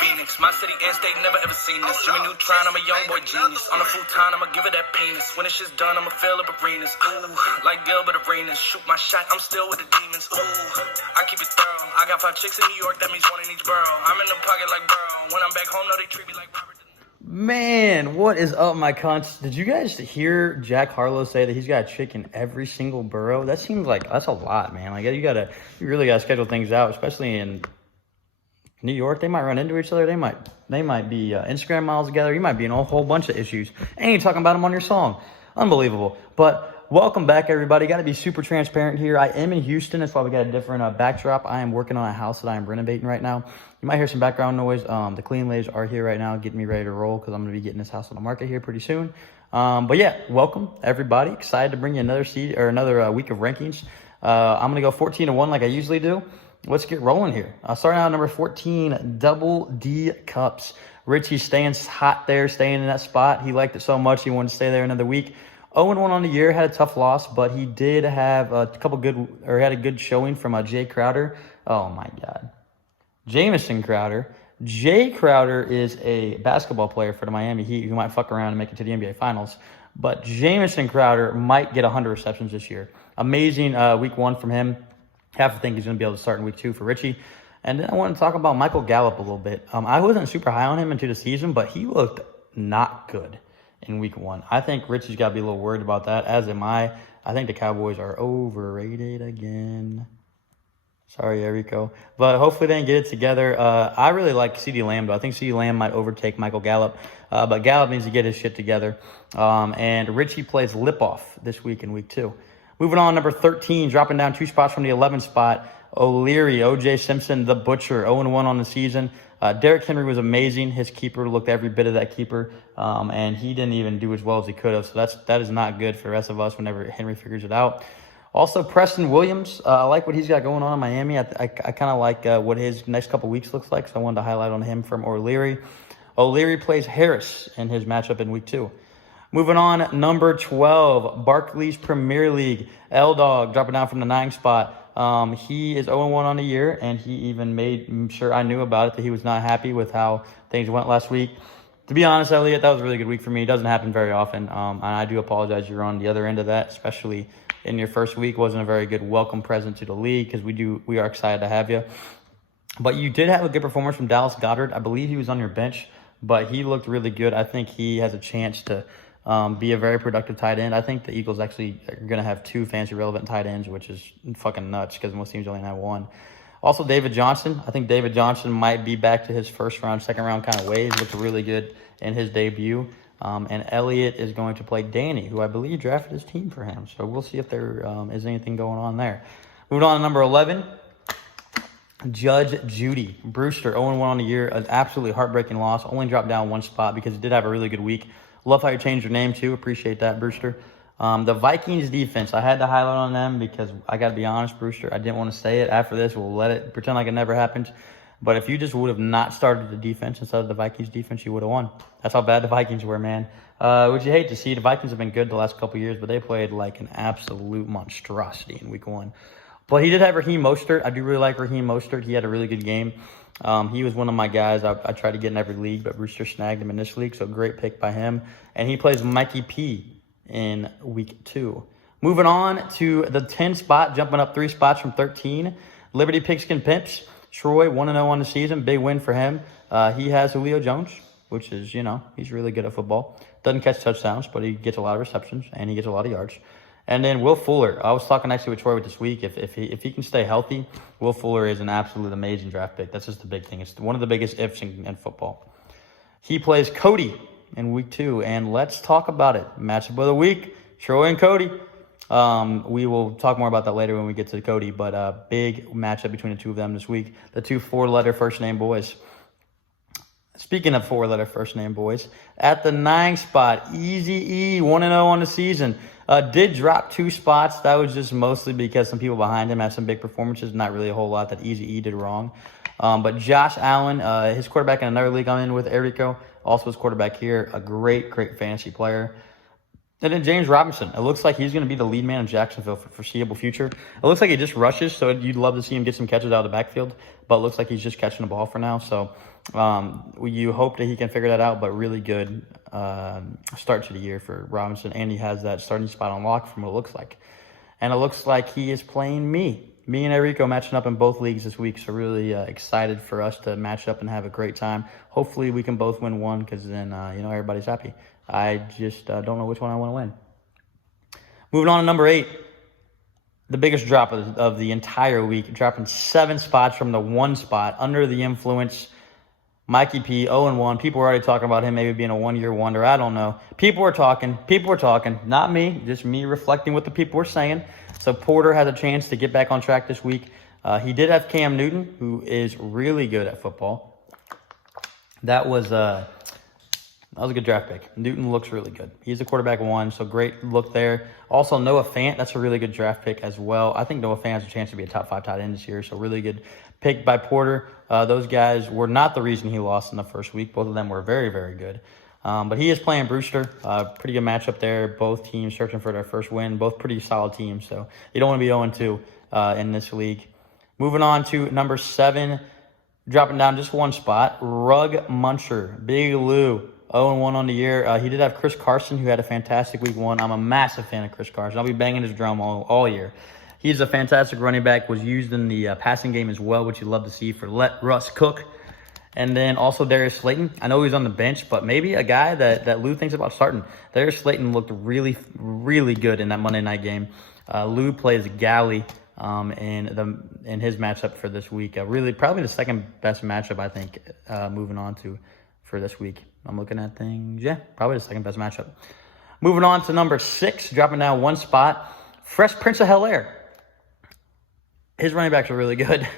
Phoenix. My city and state never ever seen this. Jimmy Neutron, I'm a young boy genius. On a futon, I'ma give it that penis. When this shit's done, I'ma fill up arenas. Ooh, like Gilbert Arenas. Shoot my shot, I'm still with the demons. Ooh, I keep it thorough. I got 5 chicks in New York, that means 1 in each borough. I'm in the pocket like Burrow. When I'm back home, no, they treat me like Robert. Man, what is up, my cunts? Did you guys hear Jack Harlow say that he's got a chick in every single borough? That seems like that's a lot, man. Like you really gotta schedule things out, especially in New York. They might run into each other. They might be Instagram models together. You might be in a whole bunch of issues, and you're talking about them on your song. Unbelievable. But welcome back, everybody. Got to be super transparent here. I am in Houston. That's why we got a different backdrop. I am working on a house that I am renovating right now. You might hear some background noise. The clean ladies are here right now getting me ready to roll because I'm going to be getting this house on the market here pretty soon. But yeah, welcome, everybody. Excited to bring you another week of rankings. I'm going to go 14-1 like I usually do. Let's get rolling here. Starting out at number 14, Double D Cups. Richie staying hot there, staying in that spot. He liked it so much he wanted to stay there another week. 0-1 on the year, had a tough loss, but he did have had a good showing from Jay Crowder. Oh my God. Jamison Crowder. Jay Crowder is a basketball player for the Miami Heat who might fuck around and make it to the NBA Finals. But Jamison Crowder might get 100 receptions this year. Amazing week 1 from him. Have to think he's going to be able to start in week 2 for Richie. And then I want to talk about Michael Gallup a little bit. I wasn't super high on him into the season, but he looked not good in week 1. I think Richie's got to be a little worried about that, as am I. I think the Cowboys are overrated again. Sorry, Erico. But hopefully they can get it together. I really like CeeDee Lamb, though. I think CeeDee Lamb might overtake Michael Gallup. But Gallup needs to get his shit together. And Richie plays lip-off this week in week 2. Moving on, number 13, dropping down 2 spots from the 11th spot. O'Leary, O.J. Simpson, the Butcher, 0-1 on the season. Derrick Henry was amazing. His keeper looked every bit of that keeper, and he didn't even do as well as he could have. So that is not good for the rest of us whenever Henry figures it out. Also, Preston Williams, I like what he's got going on in Miami. I kind of like what his next couple weeks looks like, so I wanted to highlight on him from O'Leary. O'Leary plays Harris in his matchup in week 2. Moving on, number 12, Barclays Premier League. L-Dog dropping down from the 9th spot. He is 0-1 on the year, and he even made sure I knew about it, that he was not happy with how things went last week. To be honest, Elliot, that was a really good week for me. It doesn't happen very often, and I do apologize you're on the other end of that, especially in your first week. Wasn't a very good welcome present to the league because we are excited to have you. But you did have a good performance from Dallas Goedert. I believe he was on your bench, but he looked really good. I think he has a chance to be a very productive tight end. I think the Eagles actually are going to have 2 fantasy relevant tight ends, which is fucking nuts because most teams only have 1. Also, David Johnson. I think David Johnson might be back to his first round, second round kind of ways. Looked really good in his debut. And Elliott is going to play Danny, who I believe drafted his team for him. So we'll see if there is anything going on there. Moving on to number 11. Judge Judy. Brewster, 0-1 on the year. An absolutely heartbreaking loss. Only dropped down 1 spot because he did have a really good week. Love how you changed your name, too. Appreciate that, Brewster. The Vikings defense, I had to highlight on them because I got to be honest, Brewster, I didn't want to say it. After this, we'll let it pretend like it never happened. But if you just would have not started the defense instead of the Vikings defense, you would have won. That's how bad the Vikings were, man. Which you hate to see. The Vikings have been good the last couple of years, but they played like an absolute monstrosity in week 1. But he did have Raheem Mostert. I do really like Raheem Mostert. He had a really good game. He was one of my guys I tried to get in every league, but Brewster snagged him in this league, so great pick by him. And he plays Mikey P in week 2. Moving on to the 10 spot, jumping up 3 spots from 13. Liberty Pigskin Pimps. Troy, 1-0 on the season. Big win for him. He has Julio Jones, which is, he's really good at football. Doesn't catch touchdowns, but he gets a lot of receptions, and he gets a lot of yards. And then Will Fuller. I was talking actually with Troy this week. If he can stay healthy, Will Fuller is an absolute amazing draft pick. That's just the big thing. It's one of the biggest ifs in football. He plays Cody in week 2, and let's talk about it. Matchup of the week, Troy and Cody. We will talk more about that later when we get to Cody, but a big matchup between the two of them this week. The 2 4-letter first name boys. Speaking of 4-letter first name boys, at the 9 spot, Easy E, 1-0 on the season. Did drop 2 spots. That was just mostly because some people behind him had some big performances. Not really a whole lot that Easy E did wrong. But Josh Allen, his quarterback in another league I'm in with, Erico, also his quarterback here, a great fantasy player. And then James Robinson. It looks like he's going to be the lead man in Jacksonville for the foreseeable future. It looks like he just rushes, so you'd love to see him get some catches out of the backfield. But it looks like he's just catching the ball for now. So You hope that he can figure that out, but really good start to the year for Robinson. And he has that starting spot on lock from what it looks like. And it looks like he is playing me. Me and Enrico matching up in both leagues this week. So really excited for us to match up and have a great time. Hopefully we can both win one because then, everybody's happy. I just don't know which one I want to win. Moving on to number 8. The biggest drop of the entire week. Dropping 7 spots from the 1 spot. Under the influence. Mikey P, 0-1. People were already talking about him maybe being a one-year wonder. I don't know. People were talking. Not me. Just me reflecting what the people were saying. So Porter has a chance to get back on track this week. He did have Cam Newton, who is really good at football. That was a good draft pick. Newton looks really good. He's a quarterback 1, so great look there. Also, Noah Fant, that's a really good draft pick as well. I think Noah Fant has a chance to be a top 5 tight end this year, so really good pick by Porter. Those guys were not the reason he lost in the first week. Both of them were very, very good. But he is playing Brewster. Pretty good matchup there. Both teams searching for their first win. Both pretty solid teams, so you don't want to be 0-2 in this league. Moving on to number 7, dropping down just 1 spot, Rug Muncher, Big Lou. 0-1 on the year. He did have Chris Carson, who had a fantastic week 1. I'm a massive fan of Chris Carson. I'll be banging his drum all year. He's a fantastic running back, was used in the passing game as well, which you love to see for let Russ cook. And then also Darius Slayton. I know he's on the bench, but maybe a guy that Lou thinks about starting. Darius Slayton looked really, really good in that Monday night game. Lou plays Galley in his matchup for this week. Really, probably the second best matchup, I think, moving on to for this week. I'm looking at things. Yeah, probably the second best matchup. Moving on to number 6, dropping down 1 spot. Fresh Prince of Bel-Air. His running backs are really good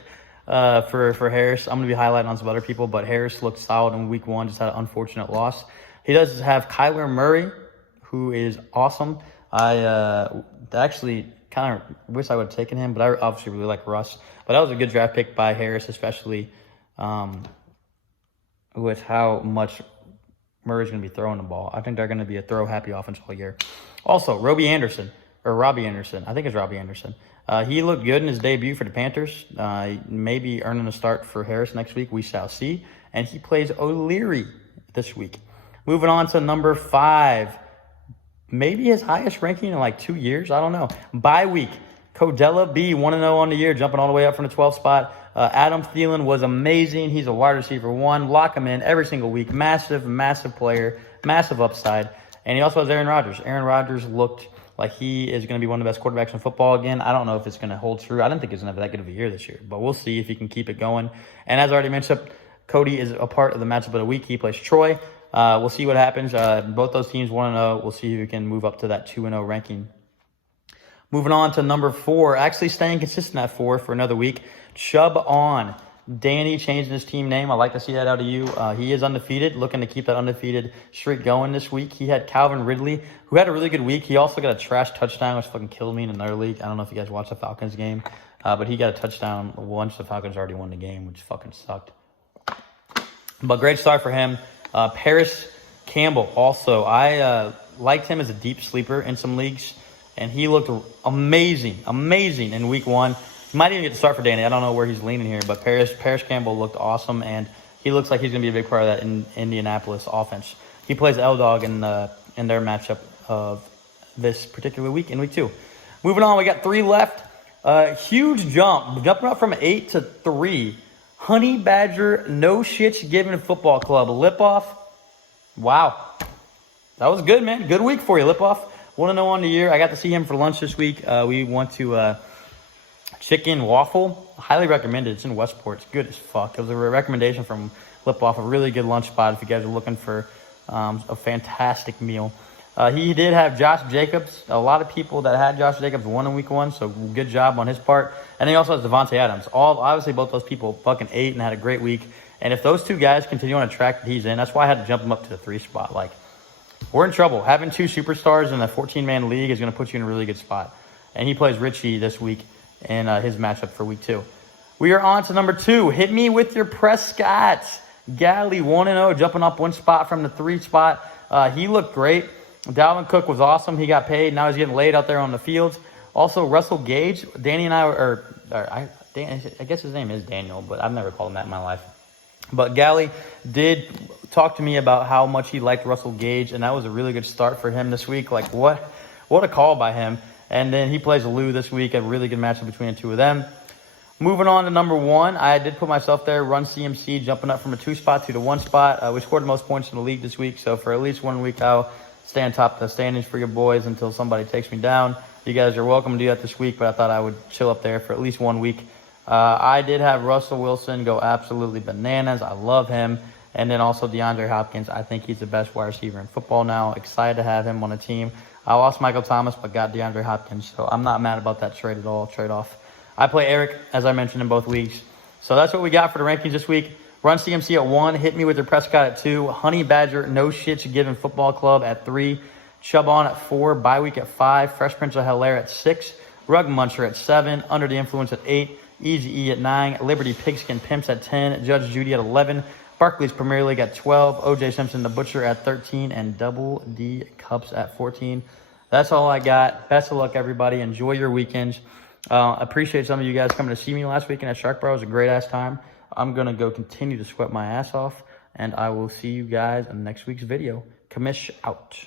for Harris. I'm going to be highlighting on some other people, but Harris looked solid in week 1, just had an unfortunate loss. He does have Kyler Murray, who is awesome. I actually kind of wish I would have taken him, but I obviously really like Russ. But that was a good draft pick by Harris, especially with how much Murray's going to be throwing the ball. I think they're going to be a throw-happy offense all year. Also, Robbie Anderson. I think it's Robbie Anderson. He looked good in his debut for the Panthers. Maybe earning a start for Harris next week. We shall see. And he plays O'Leary this week. Moving on to number 5. Maybe his highest ranking in like 2 years. I don't know. Bye week. Codella B, 1-0 on the year, jumping all the way up from the 12th spot. Adam Thielen was amazing. He's a wide receiver 1. Lock him in every single week. Massive, massive player. Massive upside. And he also has Aaron Rodgers. Aaron Rodgers looked like he is going to be one of the best quarterbacks in football again. I don't know if it's going to hold true. I don't think he's going to have that good of a year this year. But we'll see if he can keep it going. And as I already mentioned, Cody is a part of the matchup of the week. He plays Troy. We'll see what happens. Both those teams 1-0. We'll see who can move up to that 2-0 ranking. Moving on to number 4, actually staying consistent at 4 for another week. Chubb on. Danny changing his team name. I like to see that out of you. He is undefeated, looking to keep that undefeated streak going this week. He had Calvin Ridley, who had a really good week. He also got a trash touchdown, which fucking killed me in another league. I don't know if you guys watched the Falcons game, but he got a touchdown once the Falcons already won the game, which fucking sucked. But great start for him. Paris Campbell also. I liked him as a deep sleeper in some leagues, and he looked amazing in week 1. He might even get to start for Danny. I don't know where he's leaning here, but Paris Campbell looked awesome, and he looks like he's going to be a big part of that in Indianapolis offense. He plays L-Dog in their matchup of this particular week in week 2. Moving on, we got 3 left. Huge jump, jumping up from 8 to 3. Honey Badger No Shits Given Football Club. Lipoff. Wow. That was good, man. Good week for you, Lipoff. 1-0 on the year. I got to see him for lunch this week. We went to Chicken Waffle. Highly recommended. It's in Westport. It's good as fuck. It was a recommendation from Lipoff. A really good lunch spot if you guys are looking for a fantastic meal. He did have Josh Jacobs. A lot of people that had Josh Jacobs won in week 1, so good job on his part. And he also has Devontae Adams. Obviously, both those people fucking ate and had a great week. And if those 2 guys continue on a track that he's in, that's why I had to jump him up to the 3 spot. Like, we're in trouble. Having 2 superstars in a 14-man league is going to put you in a really good spot. And he plays Richie this week in his matchup for week 2. We are on to number 2. Hit me with your Prescott. Galley 1-0, jumping up 1 spot from the 3 spot. He looked great. Dalvin Cook was awesome. He got paid. Now he's getting laid out there on the fields. Also, Russell Gage. Danny and I I guess his name is Daniel, but I've never called him that in my life. But Gally did talk to me about how much he liked Russell Gage, and that was a really good start for him this week. Like, what a call by him. And then he plays Lou this week, a really good matchup between the two of them. Moving on to number 1, I did put myself there, Run CMC, jumping up from a 2 spot to the 1 spot. We scored the most points in the league this week, so for at least 1 week, I'll stay on top of the standings for your boys until somebody takes me down. You guys are welcome to do that this week, but I thought I would chill up there for at least 1 week. I did have Russell Wilson go absolutely bananas. I love him. And then also DeAndre Hopkins. I think he's the best wide receiver in football now. Excited to have him on the team. I lost Michael Thomas, but got DeAndre Hopkins, so I'm not mad about that trade at all, trade-off. I play Eric, as I mentioned, in both leagues. So that's what we got for the rankings this week. Run CMC at 1, Hit Me with your Prescott at 2, Honey Badger No Shits Given Football Club at 3, Chubb On at 4, Bye Week at 5, Fresh Prince of Hilaire at 6, Rug Muncher at 7, Under the Influence at 8, Easy E at 9, Liberty Pigskin Pimps at 10, Judge Judy at 11, Barclays Premier League at 12, OJ Simpson the Butcher at 13, and Double D Cups at 14. That's all I got. Best of luck, everybody. Enjoy your weekends. Appreciate some of you guys coming to see me last weekend at Shark Bar. It was a great-ass time. I'm going to go continue to sweat my ass off, and I will see you guys in next week's video. Commish out.